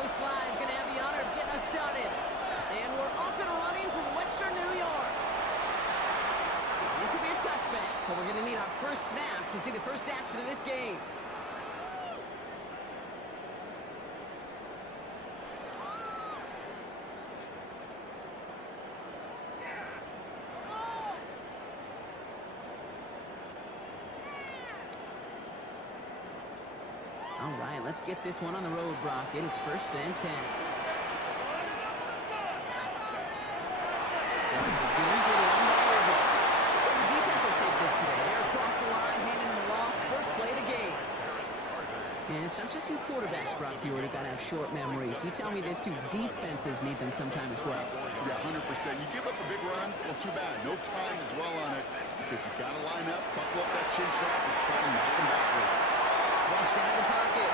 Joey Sly is going to have the honor of getting us started. And we're off and running from Western New York. This will be a touchback, so we're going to need our first snap to see the first action of this game. All right, let's get this one on the road, Brock. It is 1st and 10. And it's not just your quarterbacks, Brock Huard, who got to have short memories. You tell me this too, defenses need them sometime as well. Yeah, 100%. You give up a big run, well, too bad. No time to dwell on it because you got to line up, buckle up that chin strap, and try to knock them backwards. Flushed out of the pocket.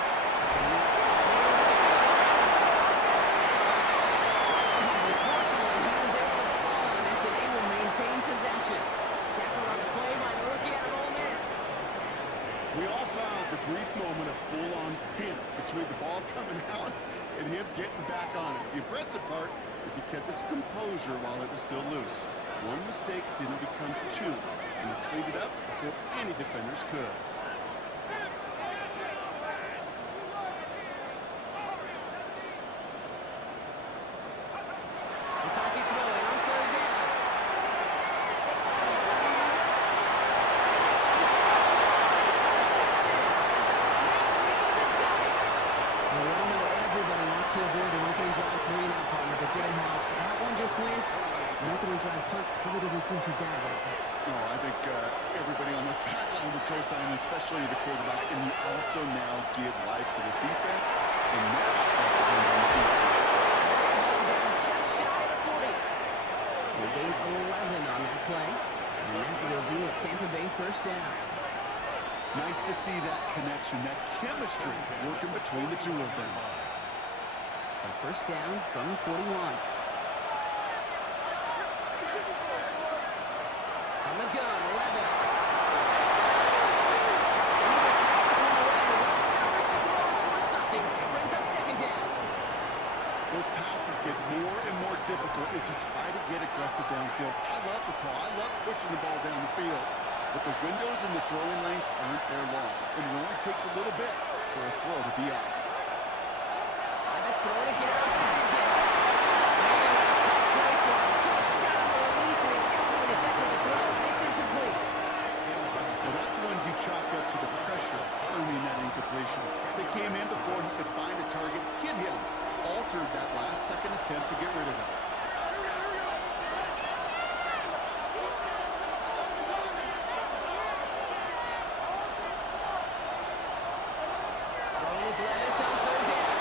Unfortunately, he was able to fall on it, and they will maintain possession. Tackle on the play by the rookie out of Ole Miss. We all saw the brief moment of full-on panic between the ball coming out and him getting back on it. The impressive part is he kept his composure while it was still loose. One mistake didn't become two, and he cleaned it up before any defenders could. To avoid an opening drive 3 now, partner, but given how that one just went, an opening drive punt probably doesn't seem too bad right now. No, I think everybody on the sideline would co-sign, especially the quarterback, and you also now give life to this defense, and now that's on the field. Just shy of the 40. They gain 11 on that play, and that will be a Tampa Bay 1st down. Nice to see that connection, that chemistry working between the two of them. 1st down from the 41. On the gun, Levis. And he just hits this one away. Wasn't going to risk a throw for something. It brings up 2nd down. Those passes get more and more difficult as you try to get aggressive downfield. I love the call. I love pushing the ball down the field. But the windows in the throwing lanes aren't there long. And it only takes a little bit for a throw to be off. Throwing again on 2nd down. And a tough play for him. Took a shot on the release, and it definitely affected the throw. It's incomplete. Well, that's when you chalk up to the pressure earning that incompletion. They came in before he could find a target, hit him, altered that last-second attempt to get rid of him. Throwing his Levis on 3rd down.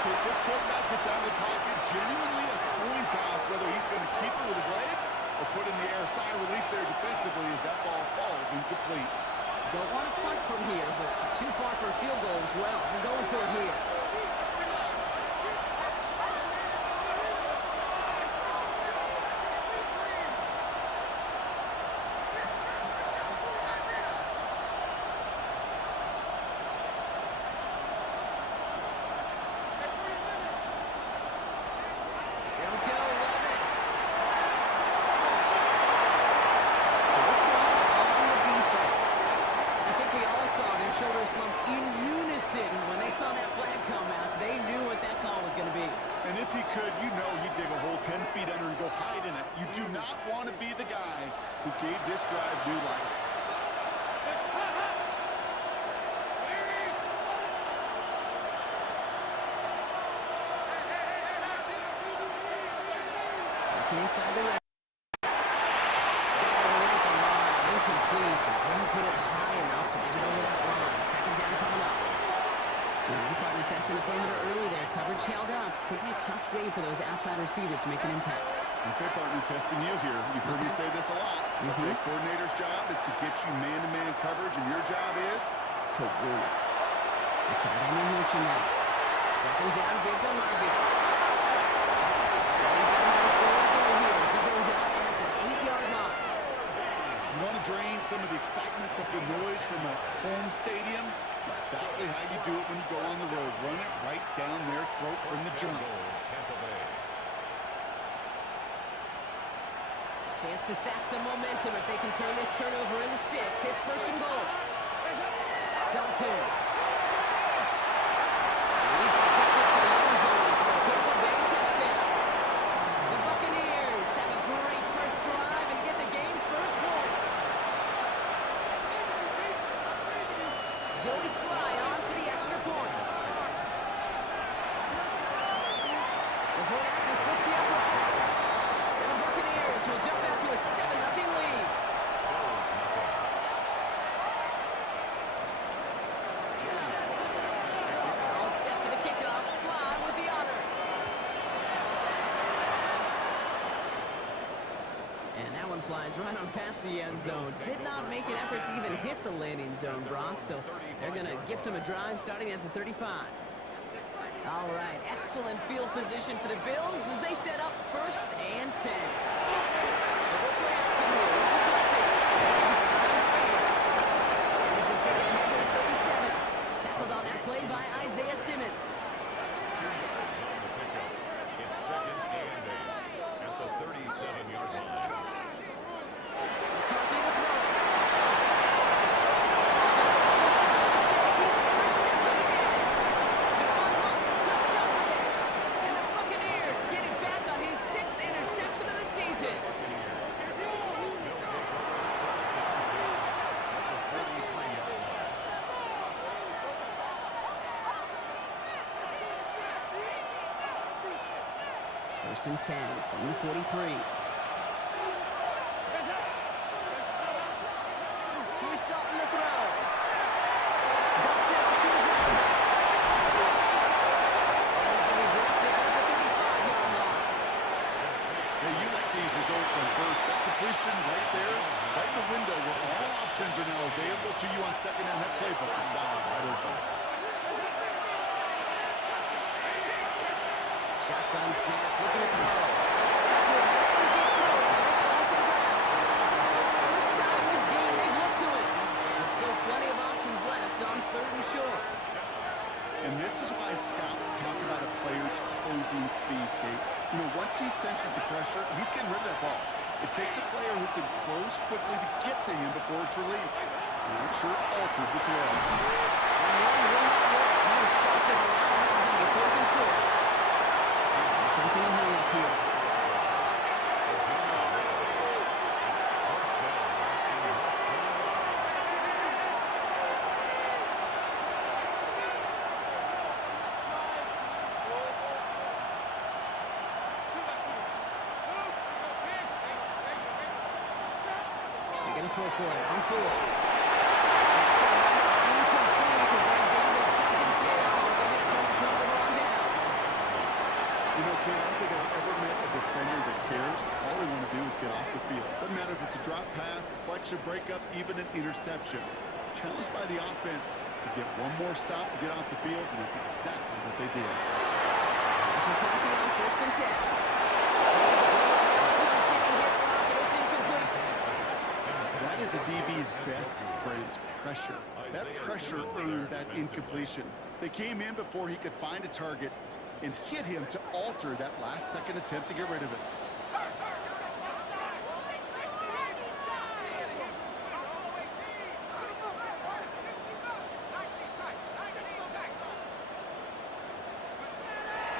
This quarterback gets out of the pocket, genuinely a coin toss, whether he's going to keep it with his legs or put in the air. Sigh of relief there defensively as that ball falls incomplete. Don't want to punt from here, but too far for a field goal as well. I'm going for it here. And if he could, you know he'd dig a hole 10 feet under and go hide in it. You do not want to be the guy who gave this drive new life. Inside the red. Incomplete. Didn't put it high enough to get it over that line. 2nd down coming up. Partner testing the perimeter early there. Coverage held up. Could be a tough day for those outside receivers to make an impact. Okay, partner, testing you here. You've heard me say this a lot. Okay, coordinator's job is to get you man-to-man coverage, and your job is to win it. The tight end in motion now. 2nd down, give to Harvey. He's got a nice goal here as he goes out at the 8-yard line. You want to drain want some of the excitement, some of the noise from a home stadium? It's exactly how you do it when you go on the road. Run it right down their throat from the jump. Chance to stack some momentum if they can turn this turnover into 6. It's first and goal. Dalton. He's going to take this to the end zone for a Tampa Bay touchdown. The Buccaneers have a great first drive and get the game's first points. Joey Sly on for the extra point. The point after splits the uprights. And the Buccaneers will jump out to a 7-0 lead. All set for the kickoff. Sly with the honors. And that one flies right on past the end zone. Did not make an effort to even hit the landing zone, Brock. So they're going to gift him a drive starting at the 35. All right, excellent field position for the Bills as they set up 1st and 10. Double play action here. It's McCarthy. He finds Fans. And this is taken ahead to the 37. Tackled on that play by Isaiah Simmons. It's 2nd and 8 at the 37-yard line. McCarthy to throw it. It's a mistake. He's intercepted again. Devon Holland cuts up with it. And the Buccaneers get it back on his 6th interception of the season. First and 10 from the 43. Here's Dalton to throw. Dumps it off to his running back. And he's going to be brought down at the 35-yard line. Hey, you like these results on first. That completion right there, right in the window where all options are now available to you on second down. That playbook is wide open. Shotgun snap, looking at the throw. To it right as he throws, and it falls to the ground. First time this game they've looked to it. And still plenty of options left on 3rd and short. And this is why scouts talk about a player's closing speed, Kate. You know, once he senses the pressure, he's getting rid of that ball. It takes a player who can close quickly to get to him before it's released. And that sure altered the throw. And one will not work. He was soft to the line. This is going to be 4th and short. Fencing a hang up here. They're going to throw for it on 4. That's going to wind up incomplete as that Bengal doesn't get out. They're going to turn this one over on downs. You know, Kate, I don't think I've ever met a defender that cares. All they want to do is get off the field. Doesn't matter if it's a drop pass, deflection, breakup, even an interception. Challenged by the offense to get one more stop to get off the field, and that's exactly what they did. There's McCarthy on 1st and 10. He's getting hit, Brock, and it's incomplete. That is a DB's best friend, pressure. That pressure earned that incompletion. They came in before he could find a target and hit him to alter that last-second attempt to get rid of it.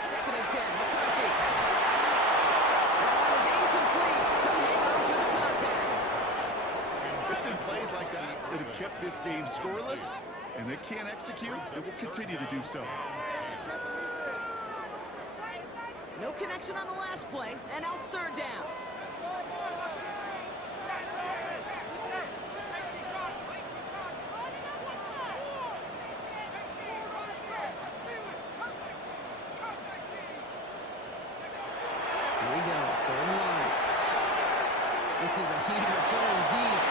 Second and 10, McCarthy. That one is incomplete. Couldn't hang on through the contact. It's been plays like that that have kept this game scoreless, and they can't execute, and will continue to do so. No connection on the last play, and now it's 3rd down. Here he goes, 3rd and long. This is a heater going deep.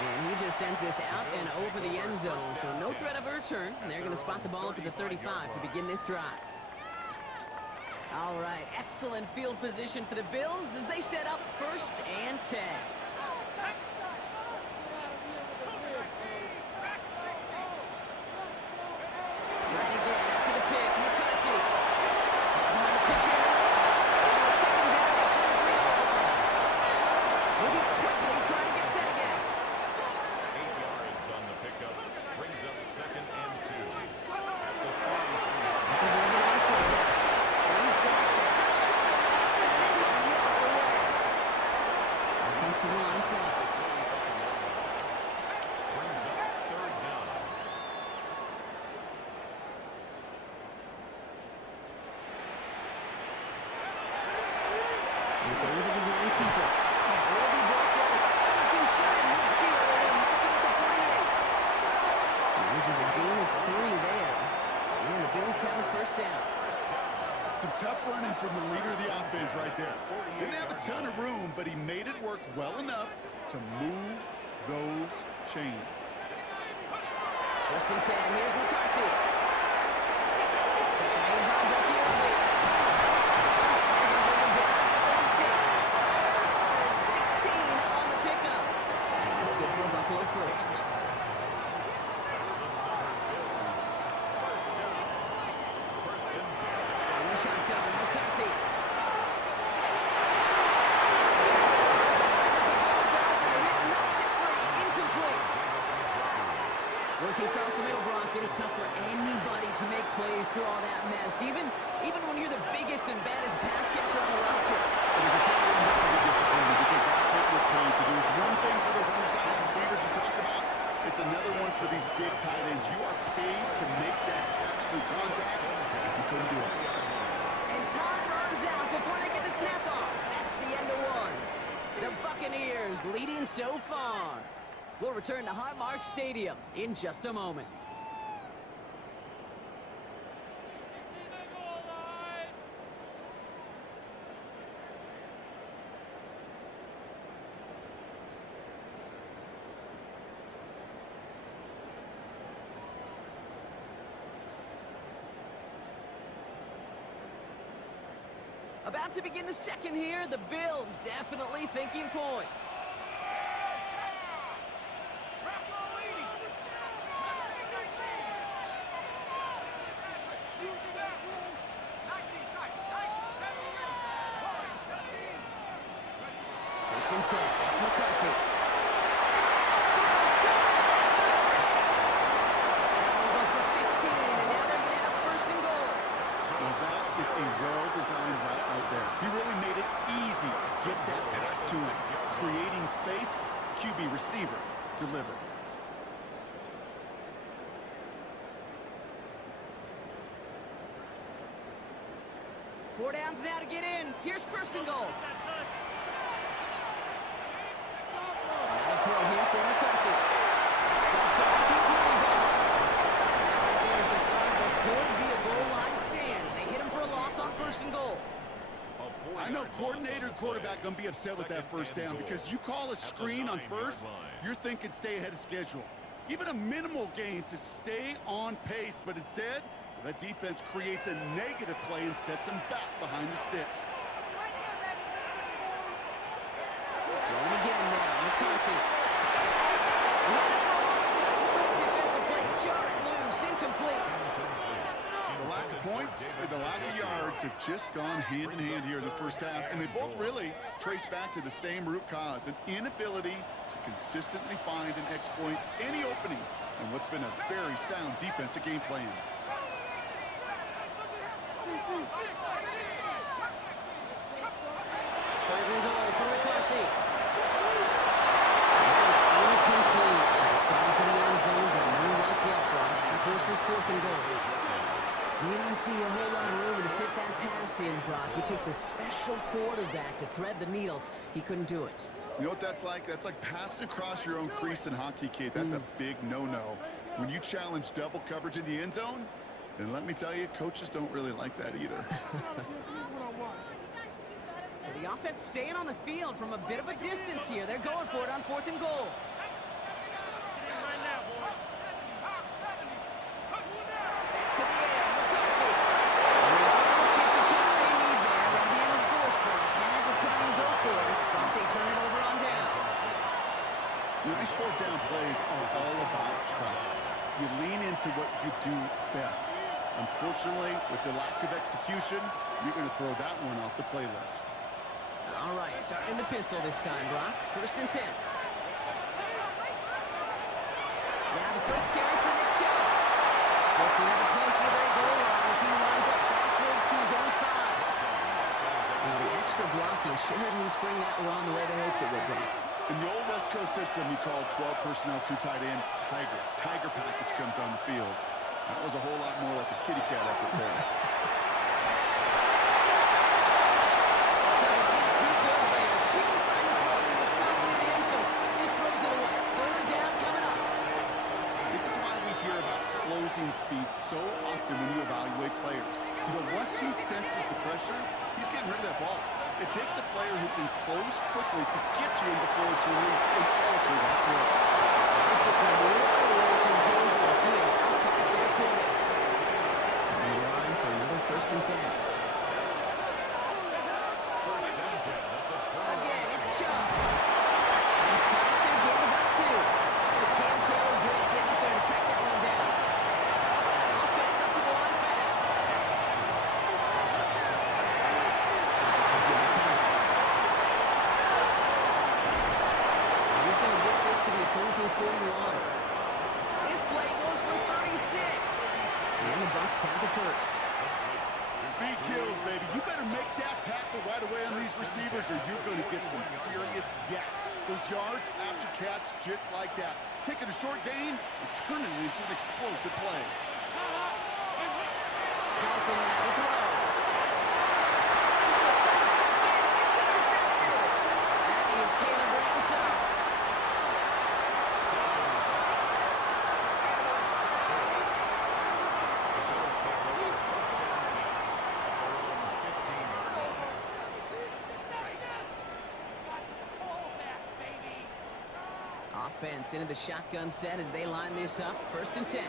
And he just sends this out and over the end zone. So no threat of a return. And they're going to spot the ball up at the 35 to begin this drive. All right, excellent field position for the Bills as they set up 1st and 10. Right again after the pick, McCarthy. Has him on the pick here. And they'll take him down at the 43-yard line. Moving quickly, trying to get set again. 8 yards on the pickup. Brings up 2nd and 2. At the 43. This is Urban on second. And he's dropped it just short of maybe a yard away. Offensive line fast. Brings up 3rd down. They go with the design keeper. Will be brought down. Sails inside midfield and mark it at the 48. Manages a gain of 3 there. And the Bills have a 1st down. Some tough running from the leader of the offense right there. Didn't have a ton of room, but he made it work well enough to move those chains. 1st and 10. Here's McCarthy. Catch made by Bucky Irving. And they're going to bring him down at the 36. That's 16 on the pickup. And that's good for a Buffalo 1st. On the shotgun, McCarthy. Knocks it free. Incomplete. Working across the middle, Brock, it is tough for anybody to make plays through all that mess. Even when you're the biggest and baddest pass catcher on the roster. It was a time when you have to be disappointed because that's what we're paid to do. It's one thing for those undersized receivers you talk about. It's another one for these big tight ends. You are paid to make that catch through contact. You couldn't do it. And time runs out before they get the snap off. That's the end of 1. The Buccaneers leading so far. We'll return to Highmark Stadium in just a moment. About to begin the 2nd here. The Bills definitely thinking points. First and 10. That's McCarthy. That one goes for 15, and now they're going to have 1st and goal. Well, that is a well-designed route right there. He really made it easy to get that pass to him. Creating space, QB receiver, deliver. Four downs now to get in. Here's 1st and goal. Another throw here for McCarthy. Tough to his running back. That right there is the start of what could be a goal line stand. They hit him for a loss on 1st and goal. I know coordinator and quarterback going to be upset with that 1st down because you call a screen on 1st, you're thinking stay ahead of schedule. Even a minimal gain to stay on pace, but instead, that defense creates a negative play and sets them back behind the sticks. Going again now, McCarthy. Great defensive play, jar it loose, incomplete. The lack of points and the lack of yards have just gone hand in hand here in the 1st half, and they both really trace back to the same root cause, an inability to consistently find and exploit any opening in what's been a very sound defensive game plan. 3rd and goal for McCarthy. That is incomplete. Trying for the end zone, but no luck yet, Brock. That forces 4th and goal. Didn't see a whole lot of room to fit that pass in, Brock. He takes a special quarterback to thread the needle. He couldn't do it. You know what that's like? That's like passing across your own crease in hockey, kid. That's a big no-no. When you challenge double coverage in the end zone, then let me tell you, coaches don't really like that either. So the offense staying on the field from a bit of a distance here. They're going for it on 4th and goal. fourth down plays are all about trust. You lean into what you do best. Unfortunately, with the lack of execution, you're going to throw that one off the playlist. All right, starting the pistol this time, Brock. 1st and 10. Now the first carry for Nick Chubb. Drifting ever closer to their goal line as he lines up backwards to his own 5. Now the extra blocking sure didn't spring that one the way they hoped it would, Brock. In the old West Coast system, you call 12 personnel, 2 tight ends, Tiger. Tiger package comes on the field. That was a whole lot more like a kitty cat effort there. Just too good there. Didn't find the throw he was confident in, so just throws it away. 3rd down coming up. This is why we hear about closing speed so often when you evaluate players. You know, once he senses the pressure, he's getting rid of that ball. It takes a player who can close quickly to get to him before it's released and alter that throw. This gets him way away from dangerous. He is out past their 20. Coming line for another 1st and 10. Again, it's Chubb. He's caught after getting about 2. But Cam Taylor-Britt getting up there to track that one down. Offense up to the line fast. He's going to get this to the opposing 41. This play goes for 36. And the Bucs have the first. Speed kills, baby. You better make that tackle right away on these receivers or you're going to get some serious yak. Those yards after catch just like that. Taking a short gain and turning it into an explosive play. Dalton now to throw. Side slipped in. It's intercepted. That is Caleb Ransom. Offense into the shotgun set as they line this up. 1st and 10.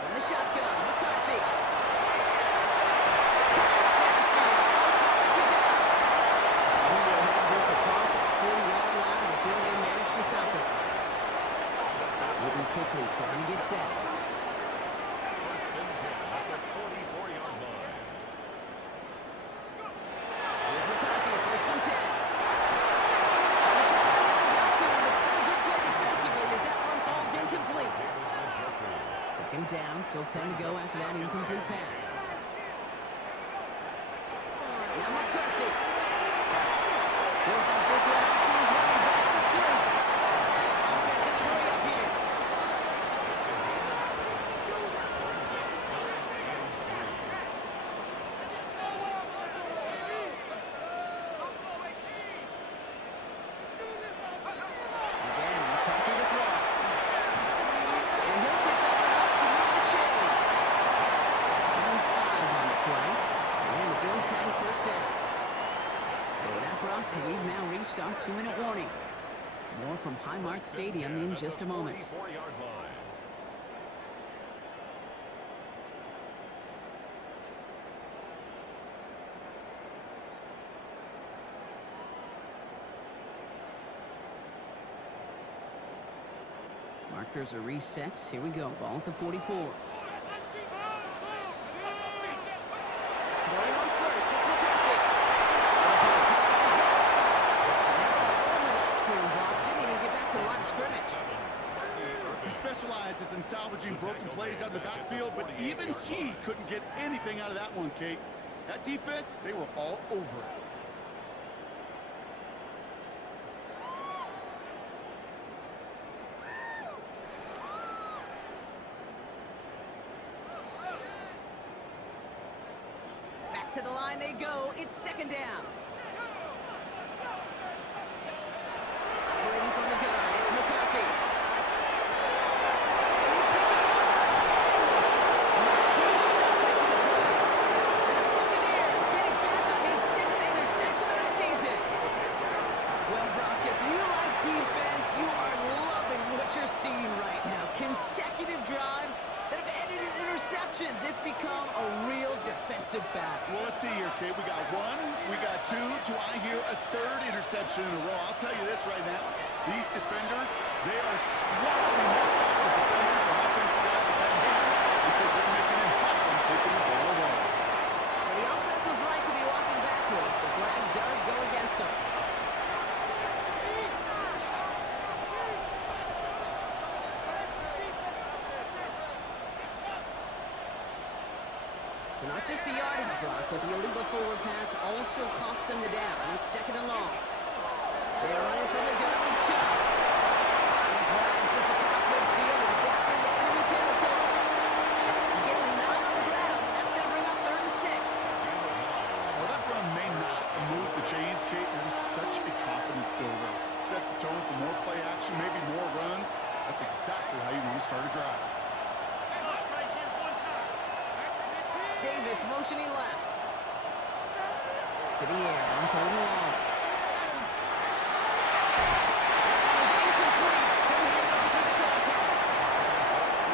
From the shotgun, McCarthy. Pass downfield, all trying to go. He will have this across that 40-yard line before they manage to stop it. Moving quickly, trying to get set. 1st and 10 at the 44-yard line. Here's McCarthy, 1st and 10. Got to him, but still good play defensively as that one falls incomplete. 2nd down, still 10 to go after that incomplete pass. Now McCarthy. Builds up this one out to his running back. 3. Offense in the hurry up here. Again, McCarthy to throw. And he'll pick up enough to move the chains. 5 on the play. And the Bills have a 1st down. So with that, Brock, we've now reached our 2-minute warning. More from Highmark Stadium in just a moment. 44-yard line. Markers are reset. Here we go. Ball at the 44. Throwing on 1st. It's McCarthy. Over that screen, Brock. Didn't even get back to the line of scrimmage. He specializes in salvaging broken plays out of the backfield, but even he couldn't get anything out of that one, Kate. That defense, they were all over it. Back to the line they go. It's 2nd down. Operating from the gun. It's McCarthy. And he picked it up again. Marquise Brown making the play. And the Buccaneers getting back on his 6th interception of the season. Well, Brock, if defense, you are loving what you're seeing right now. Consecutive drives that have ended in interceptions. It's become a real defensive battle. Well, let's see here, kid. We got one, we got two. Do I hear a third interception in a row? I'll tell you this right now. These defenders, they are squashing that back. The defenders are offensive guys with bad hands because they're making it hot and taking the ball away. So the offense was right to be walking backwards. The flag does go against them. So not just the yardage block, but the illegal forward pass also cost them the down. It's second and long. They're running from the gun with Chubb. He drives this across midfield and down into enemy territory. He gets a 9 on the ground, and that's going to bring up 3rd and 6. Well, that run may not move the chains, Kate. It is such a confidence builder. Sets the tone for more play action, maybe more runs. That's exactly how you want to start a drive. Davis motioning left. To the air on 3rd and long. That was incomplete. Couldn't hit on through the contact.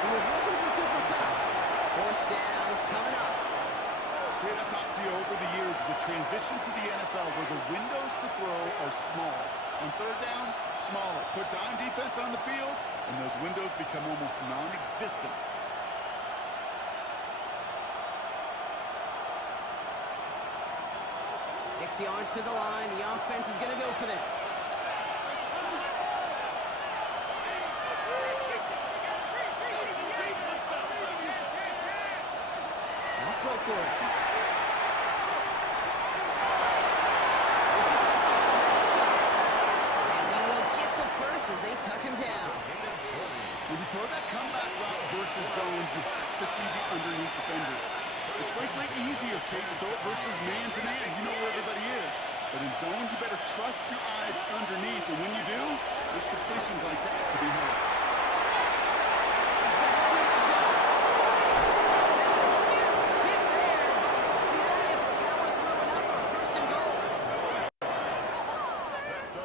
He was looking for Cooper Kupp. 4th down coming up. Kate, I've talked to you over the years of the transition to the NFL where the windows to throw are small. On 3rd down, smaller. Put dime defense on the field, and those windows become almost non-existent. 6 yards to the line. The offense is going to go for this. I'll throw for it. This is Kupp. That's Kupp. And he will get the first as they touch him down. When you throw that comeback route versus zone, you have to see the underneath defenders. It's frankly easier, Kate, to throw it versus man-to-man. You know where everybody is. But in zone, you better trust your eyes underneath. And when you do, there's completions like that to be had. That's a huge hit there, but he's still able to power through enough for a 1st and goal. That's a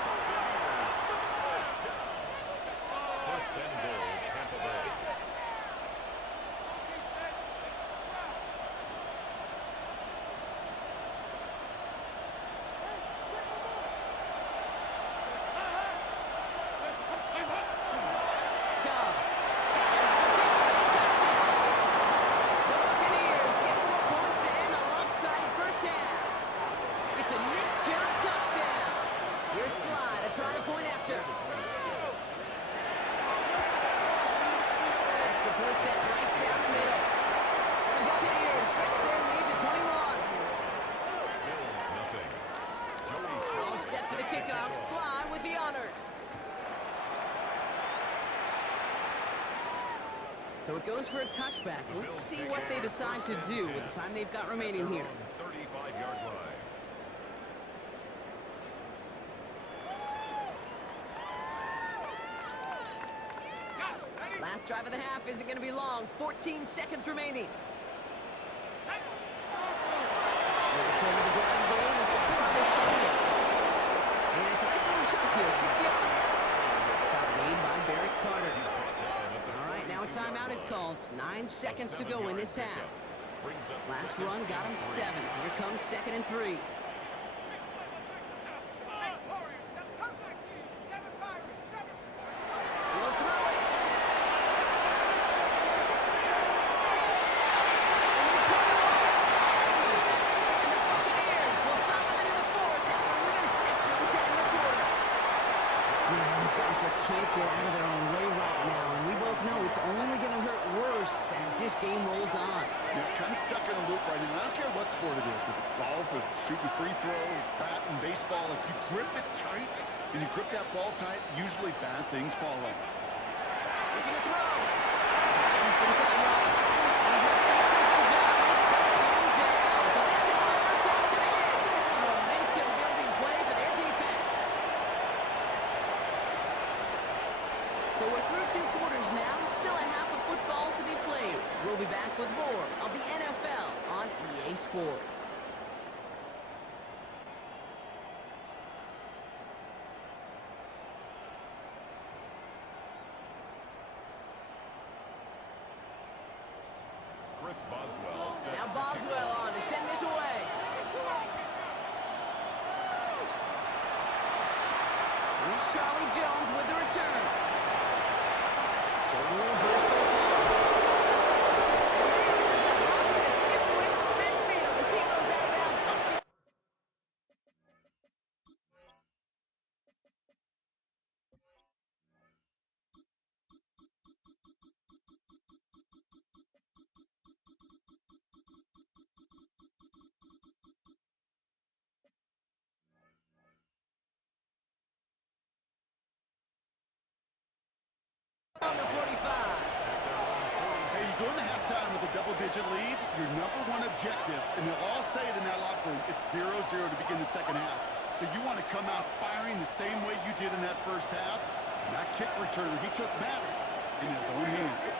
Buccaneers. 1st and goal, Tampa Bay. Chubb. Has the takeaway touchdown. The Buccaneers get more points to end a lopsided 1st half. It's a Nick Chubb touchdown. Here's Slide to try the point after. Extra point set right down the middle. And the Buccaneers stretch their lead to 21. Bills nothing. Jody All Smith set for the kickoff. Slide with the honors. So it goes for a touchback. Let's see what they decide to do with the time they've got remaining here. 35-yard line. Last drive of the half isn't going to be long. 14 seconds remaining. Return to the ground game and just throw this game. And it's a nice little chunk here, 6 yards. Good stop made by Barrett Carter. All right, now a timeout is called. 9 seconds to go in this half. Last run got him 7. Here comes 2nd and 3. He'll throw it. And they pick it up. And the Buccaneers will stop it in the 4th after an interception to end the quarter. Man, these guys just can't get out of their own way right now, and we both know it's only going to hurt worse as this game rolls on. You're kind of stuck in a loop right now. I don't care what sport it is. If it's golf, if it's shooting free throw, bat and baseball, if you grip it tight and you grip that ball tight, usually bad things follow. Looking to throw. And some time right. He's looking to get something done. They take him down. So that's how the 1st half's going to end. Momentum building play for their defense. So we're through 2 quarters now. Still a half of football to be played. We'll be back with more of the NFL on EA Sports. Chris Boswell set Now to Boswell on to send this away. Here's Charlie Jones with the return. Showing a little burst so far. And there's the lob to skip away from midfield as he goes out of bounds. On the 45. Hey, you go into halftime with a double-digit lead, your number one objective, and they'll all say it in that locker room, it's 0-0 to begin the second half. So you want to come out firing the same way you did in that first half. And that kick returner, he took matters in his own hands.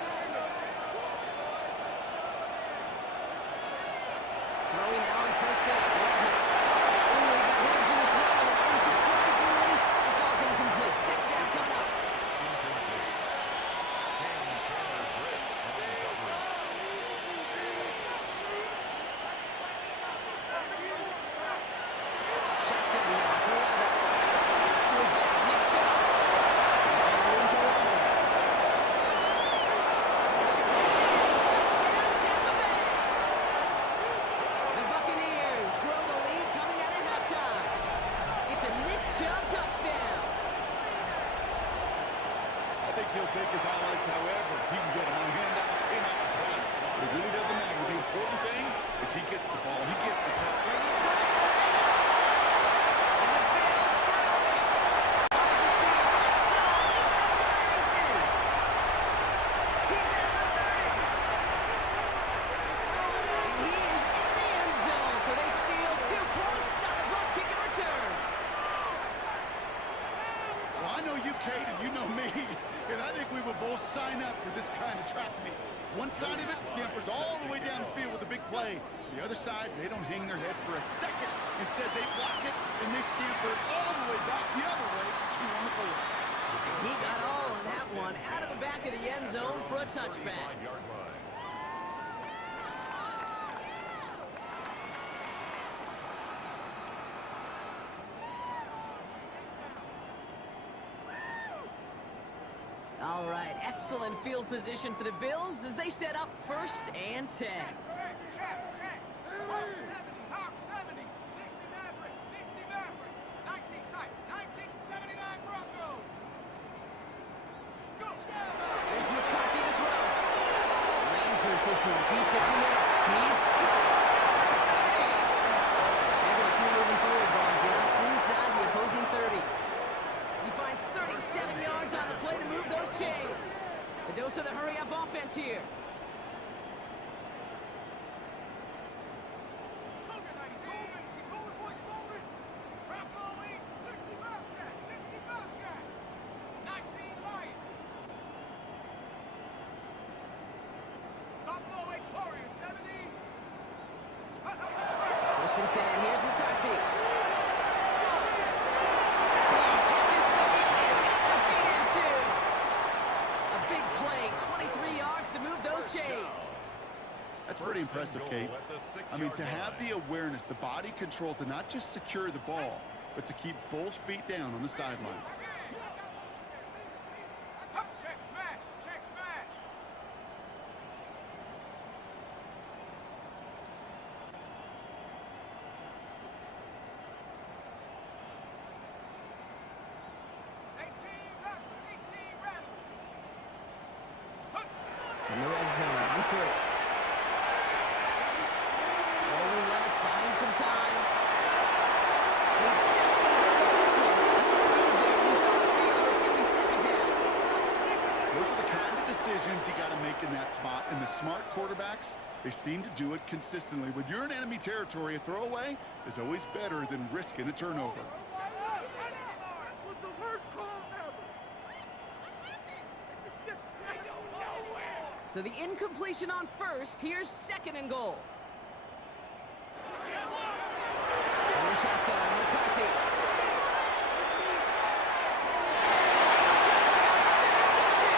Throwing now on first down. Robbins. Ooh, he got hit as he was throwing it. Unsurprisingly, it falls incomplete. Second down coming up. Shotgun now for Levis. Gets to his back. Nick Chubb. He's got room to run. Touchdown, Tampa Bay. The Buccaneers grow the lead coming out of halftime. It's a Nick Chubb touchdown. I think he'll take his highlights however. He can get them on handout, in out the pass. It really doesn't matter. The important thing is he gets the ball. He gets the touch. Bringing pressure, and it's blocked. And the Bills grab it. Going to see left side, he's off to the races. He's at the 30. And he is into the end zone, so they steal 2 points on the punt kick and return. Well, I know you, Kate, and you know me, and I think we would both sign up for this kind of track meet. One side of it scampers all the way down the field with a big play. The other side, they don't hang their head for a second. Instead, they block it, and they scamper all the way back the other way for 2 on the board. And he got all of that one out of the back of the end zone for a touchback. 5-yard line. All right, excellent field position for the Bills as they set up 1st and 10. Check. Hawk 70, 60 Maverick, 60 Maverick, 19 type, 1979 Broncos. Go! There's McCarthy to throw. Lasers this one deep down the middle. He's got it at the 30. They're going to keep moving forward, ball down inside the opposing 30. He finds 37 yards on the play to move those chains. The dose of the hurry-up offense here. He's moving, boys, moving. Bronco lead, 60 Bobcat, 60 Bobcat, 19 Lion. Buffalo 8 Warriors, 70. Christensen, here's McCarthy. Big catches made, and he got their feet into. A big play, 23 yards to move those chains. That's pretty impressive, Kate. At the 6-yard I mean, to have line. the awareness, the body control to not just secure the ball, but to keep both feet down on the sideline. Check smash, check smash. In the red zone on first. Rolling left, buying some time. He's just going to get rid of this one. Smart move there. We saw the field. It's going to be second down. Those are the kind of decisions you got to make in that spot. And the smart quarterbacks, they seem to do it consistently. When you're in enemy territory, a throwaway is always better than risking a turnover. Was the worst call ever. This is just, I don't know where. So the incompletion on first. Here's 2nd and goal. And the shotgun, McCarthy. Touchdown, that's intercepted.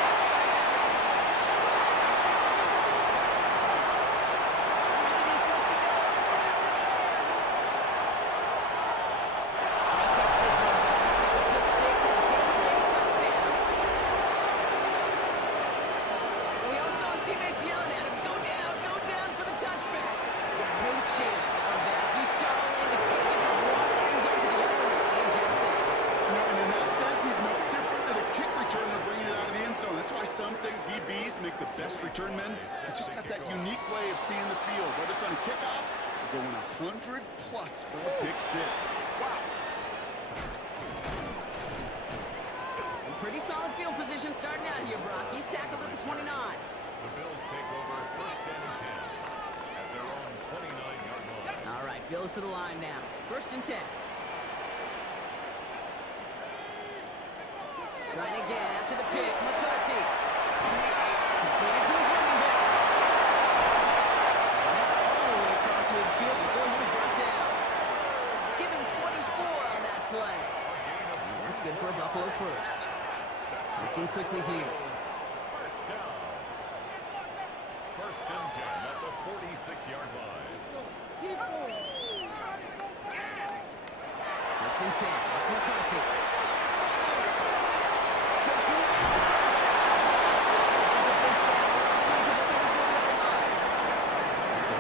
make the best return men. They just got that unique way of seeing the field. Whether it's on a kickoff, or going 100 plus for a pick six. Wow. And pretty solid field position starting out here, Brock. He's tackled at the 29. The Bills take over first and 10 at their own 29-yard line. All right, Bills to the line now. First and 10. Trying again after the pick. McCarthy. Completed to his running back. All the way across midfield before he was brought down. Give him 24 on that play. That's good for a Buffalo first. Working quickly here. First down. First and 10 at the 46-yard line. First and 10. That's McCarthy.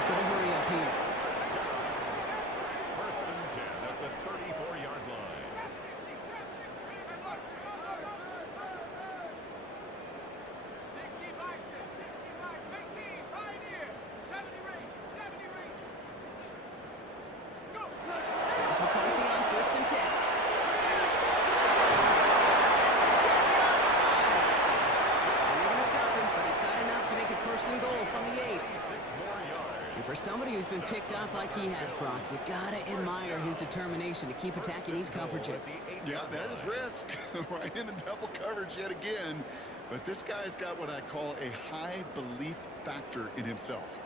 So to hurry up here. First and 10 at the 34-yard line. 65, 18, Pioneer, 70 range, 70 range. Go! There's McCarthy on first and 10. They're going to stop him, but he got enough to make it first and goal from the 8. 6 more yards. And for somebody who's been picked off like he has, Brock, you gotta admire his determination to keep attacking these coverages. Yeah, that is risk. Right into double coverage yet again. But this guy's got what I call a high belief factor in himself.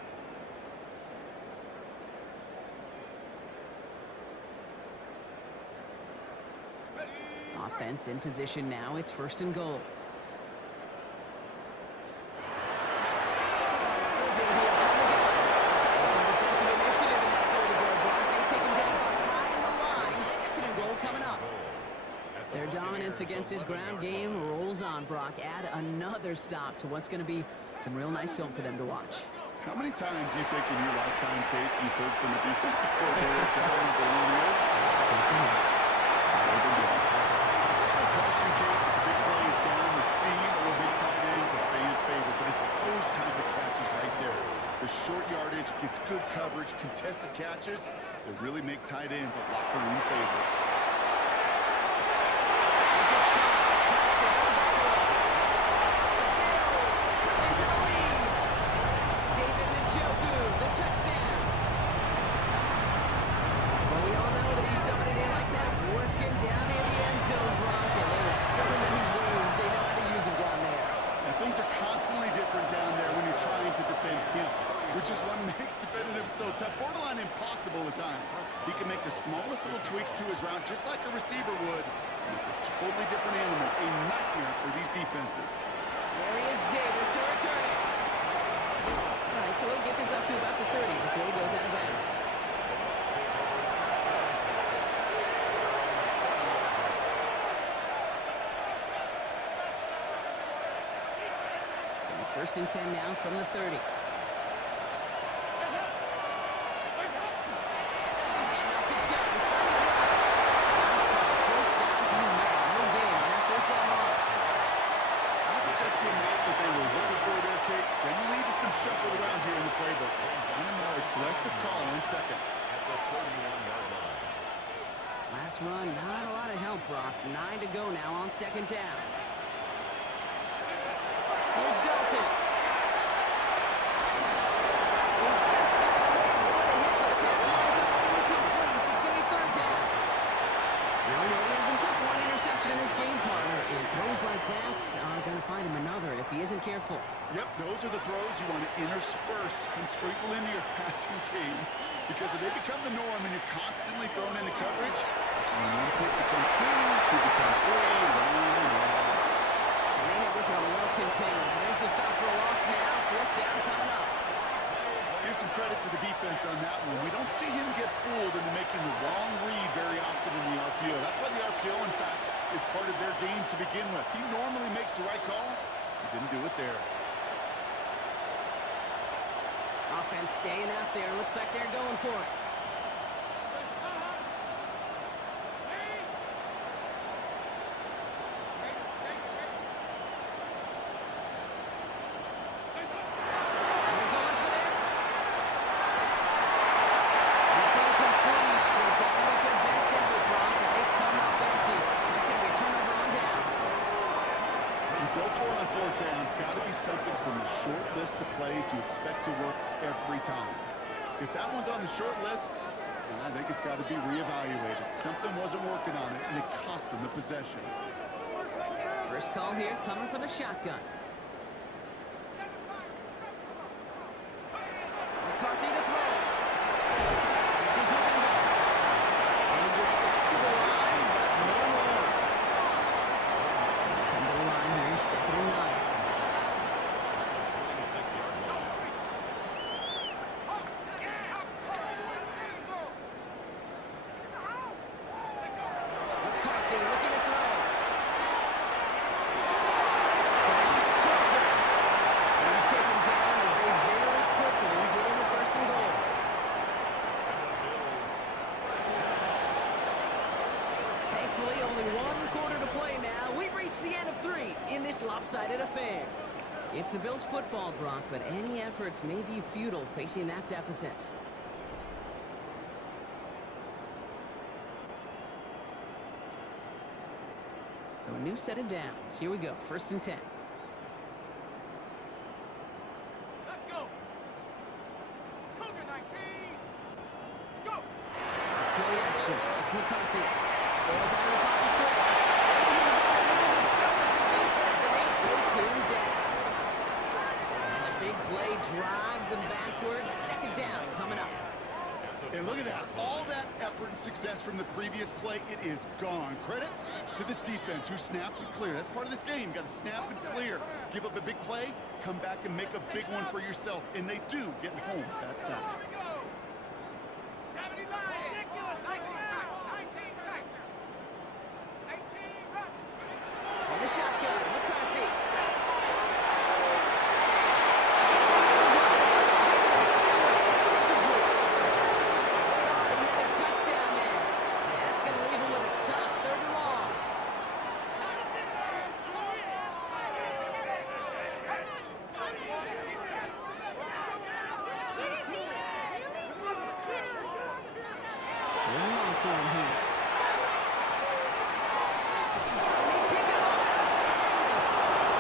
Offense in position now. It's first and goal. Some defensive initiative in that third and goal, Brock. They take him down behind the line. Second and goal coming up. Their dominance against his ground game rolls on, Brock. Add another stop to what's going to be some real nice film for them to watch. How many times do you think in your lifetime, Kate, you've heard from a defensive coordinator, John Belonius? No question, Kate, big plays down the seam or big tight ends, a fan favorite, but it's those type of catches right there. The short yardage, gets good coverage, contested catches that really make tight ends a locker room favorite. This is Cox, touchdown. Coming to the lead. David Njoku, the touchdown. Well, we all know that he's somebody they like to have working down in the end zone, Brock, and there are so many ways they know how to use him down there. And things are constantly different down there when you're trying to defend him, which is what makes defending him so tough, borderline impossible at times. He can make the smallest little tweaks to his route just like a receiver would, and it's a totally different animal, a nightmare for these defenses. There he is, Davis, to return it. All right, so we'll get this up to about the 30 before he goes out of bounds. So first and 10 now from the 30. Handoff to Chubb, the starting drive. That's the first down he made. No gain on that first down mark. I think that's the amount that they were looking for there, Kate. Then you lead to some shuffle around here in the playbook. And a more aggressive call on second. At the 31-yard line. Last run, not a lot of help, Brock. 9 to go now on second down. Here's Dalton. He just got away before the hit, but the pass winds up incomplete. It's going to be third down. Now he has himself one interception in this game, partner, and throws like that are going to find him another if he isn't careful. Yep, those are the throws you want to intersperse and sprinkle into your passing game. Because if they become the norm and you're constantly thrown into coverage, that's when one pick becomes two becomes three, And they have this one well contained. There's the stop for a loss now. Fourth down coming up. Give some credit to the defense on that one. We don't see him get fooled into making the wrong read very often in the RPO. That's why the RPO, in fact, is part of their game to begin with. He normally makes the right call. He didn't do it there. Offense staying out there. Looks like they're going for it. Go for it on fourth down. It's got to be something from the short list of plays you expect to work every time. If that one's on the short list, then I think it's got to be reevaluated. Something wasn't working on it, and it cost them the possession. First call here coming from the shotgun. McCarthy to throw it. It's his running back. And he gets back to the line, but no more. Come to the line here, 2nd and 9. 26-yard line. McCarthy looking to throw. And he's taken down as they very quickly get into 1st and goal. Thankfully, only 1 quarter to play now. We've reached the end of 3 in this lopsided affair. It's the Bills' football, Brock, but any efforts may be futile facing that deficit. So a new set of downs. Here we go, 1st and 10. Let's go. Cougar 19. Let's go. Play action. It's McCarthy. Balls out of the pocket quick. And he's on the move, and so is the defense, and they take him down. And the big play drives them backwards. 2nd down coming up. And look at that. All that effort and success from the previous play, it is gone. Credit to this defense who snapped and cleared. That's part of this game. You got to snap and clear. Give up a big play, come back and make a big one for yourself. And they do get home that side. Here we go. 70 line. 19 tight. 19 tight. 18 rush. On the shotgun, McCarthy. Touchdown there. That's going to leave him with a tough 3rd and long. Third and long for him here. And they pick him up again.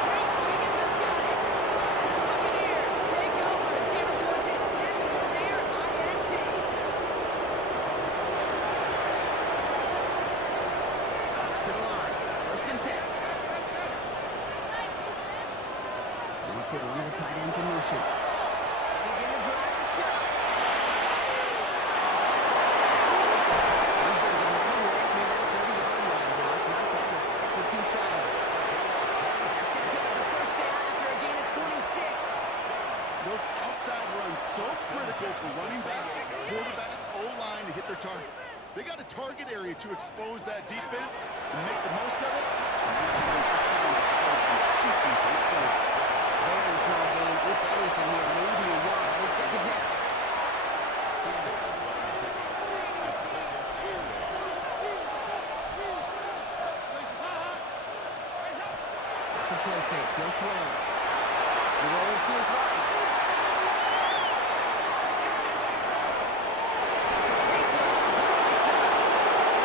Nate Wiggins has got it. And the Buccaneers take over as he records his 10th career INT. Bucks to the line. 1st and 10. And they put one of the tight ends in motion. They begin to drive the chop. He's going to get one right near that 30-yard line, Brock. Not bad, a step or 2 shy of it. That's going to pick up the 1st down after a gain of 26. Those outside runs so critical for running back, quarterback, O-line to hit their targets. They got a target area to expose that defense and make the most of it. Very small gain, if anything, here. Maybe a wide. 2nd down. Off the play fake, he'll throw. He rolls to his right. Big runs on the outside.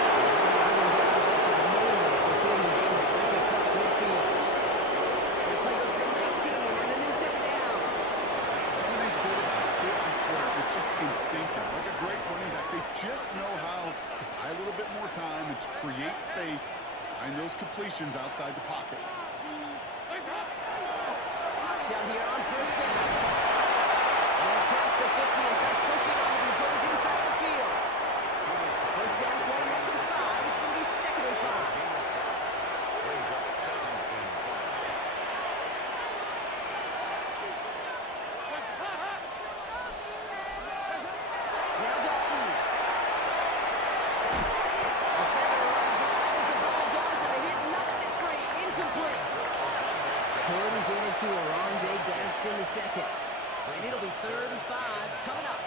And they're going to bring him down just a moment before he's able to break it across midfield. The play goes for 19 and a new set of downs. Some of these quarterbacks, kid, I swear, it's just instinctive. Like a great running back, they just know how to buy a little bit more time and to create space to find those completions outside the pocket. Shot here on 1st down. And across the 50 and start pushing onto the opposing side of the field. First down play makes it 5. It's going to be 2nd and 5. Brings up 2nd and 5. Now Dalton. Defender runs wide as the ball does, and the hit knocks it free. Incomplete. Couldn't get it to Oronde Gadsden the 2nd. And it'll be 3rd and 5 coming up.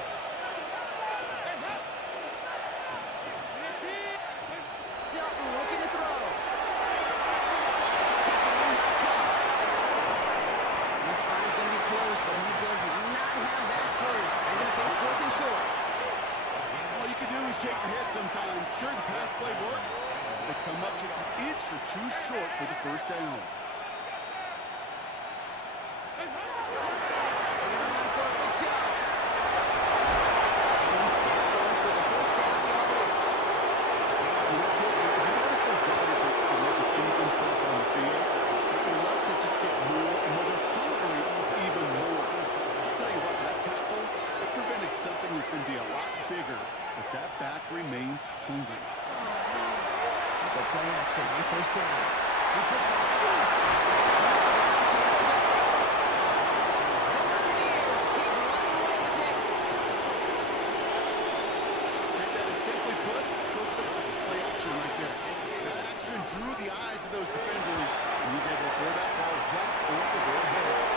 Dalton looking to throw. It's taken in by Cobb. This spot is going to be close, but he does not have that first. They're going to face 4th and short. All you can do is shake your head sometimes. Sure, the pass play works. They come up just an inch or 2 short for the 1st down. down. He puts it just touchdown, Tampa Bay. The Buccaneers keep running away with this. That is simply put, perfect play action right there. That action drew the eyes of those defenders, and he's able to throw that ball right over their heads.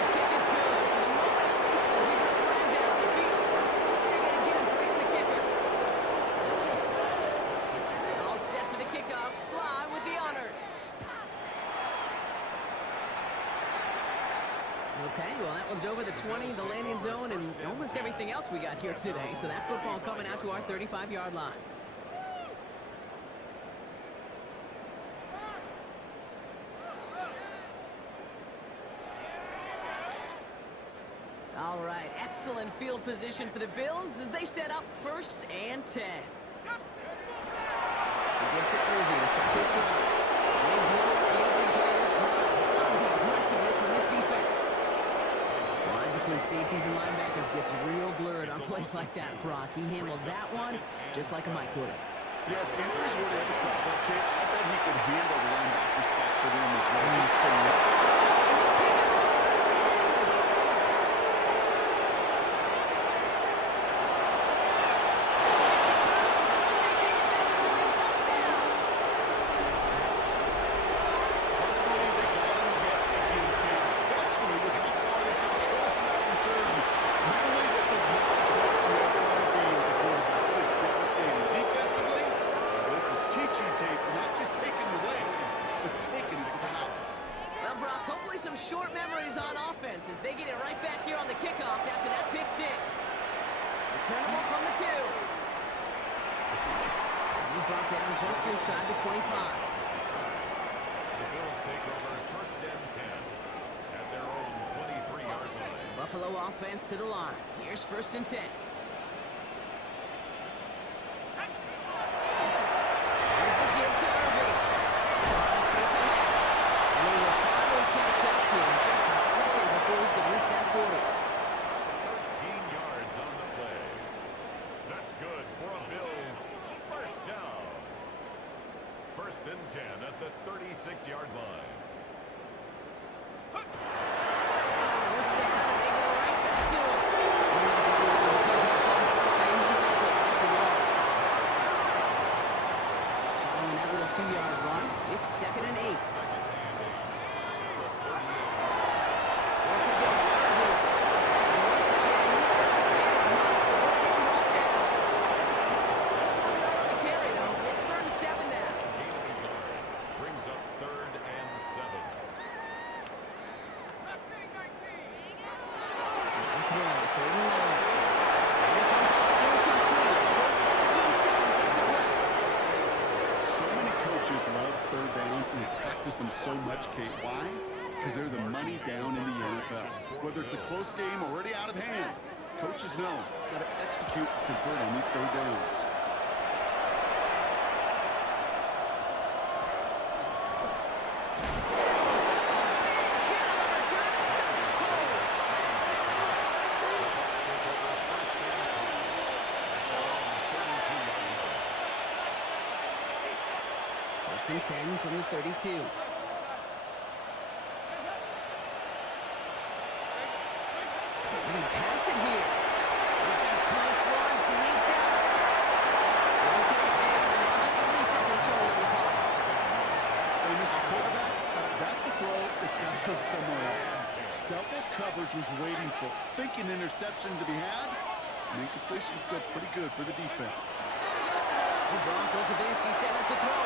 His kick is good, for the moment at least, as we got Fran down on the field. They're going to get him right in the kicker. All set for the kickoff. Sly with the honors. Okay, well, that one's over the 20, the landing zone, and almost everything else we got here today. So that football coming out to our 35-yard line. All right, excellent field position for the Bills as they set up 1st and 10. They give to Irving to start this drive. They blow up the opening play of this drive. Love the aggressiveness from this defense. Line between safeties and linebackers gets real blurred on plays like that, Brock. He handled that one just like a Mike would have. Yeah, if injuries were to ever crop up, Kate, I bet he could handle the linebacker spot for them as well. Just tremendous. Short memories on offense as they get it right back here on the kickoff after that pick six. Returnable from the 2. He's brought down just inside the 25. The Bills take over 1st and 10 at their own 23-yard line. Buffalo offense to the line. Here's 1st and 10. Here's the give to Irving. On the space ahead. And he will finally catch up to him just a second before he could reach that 40. 13 yards on the play. That's good for a Bills 1st down. 1st and 10 at the 36-yard line. First down, and they go right back to him. Following that little 2-yard run, it's 2nd and 8. Once again, Irving. And once again, he doesn't manage much before getting brought down. Just 1 yard on the carry, though. It's 3rd and 7 now. Gain of a yard brings up 3rd and 7. Left wing 19. Now throw, 3rd and 9. And this one falls incomplete. Still 17 seconds left to play. So many coaches love third downs and they practice them so much, Kate. Why? Because they're the money down in the NFL. Whether it's a close game or already out of hand, coaches know got to execute and convert on these third downs. Big hit on the return to Stephen Cole. First and 10 from the 32. They're going to pass it here. He's got a close one deep down the left. Okay, and now just 3 seconds short on the clock. Hey, Mr. Quarterback, that's a throw that's got to go somewhere else. Double coverage was waiting for thinking interception to be had. And incompletion still pretty good for the defense. Brock, look at this. He's set up to throw.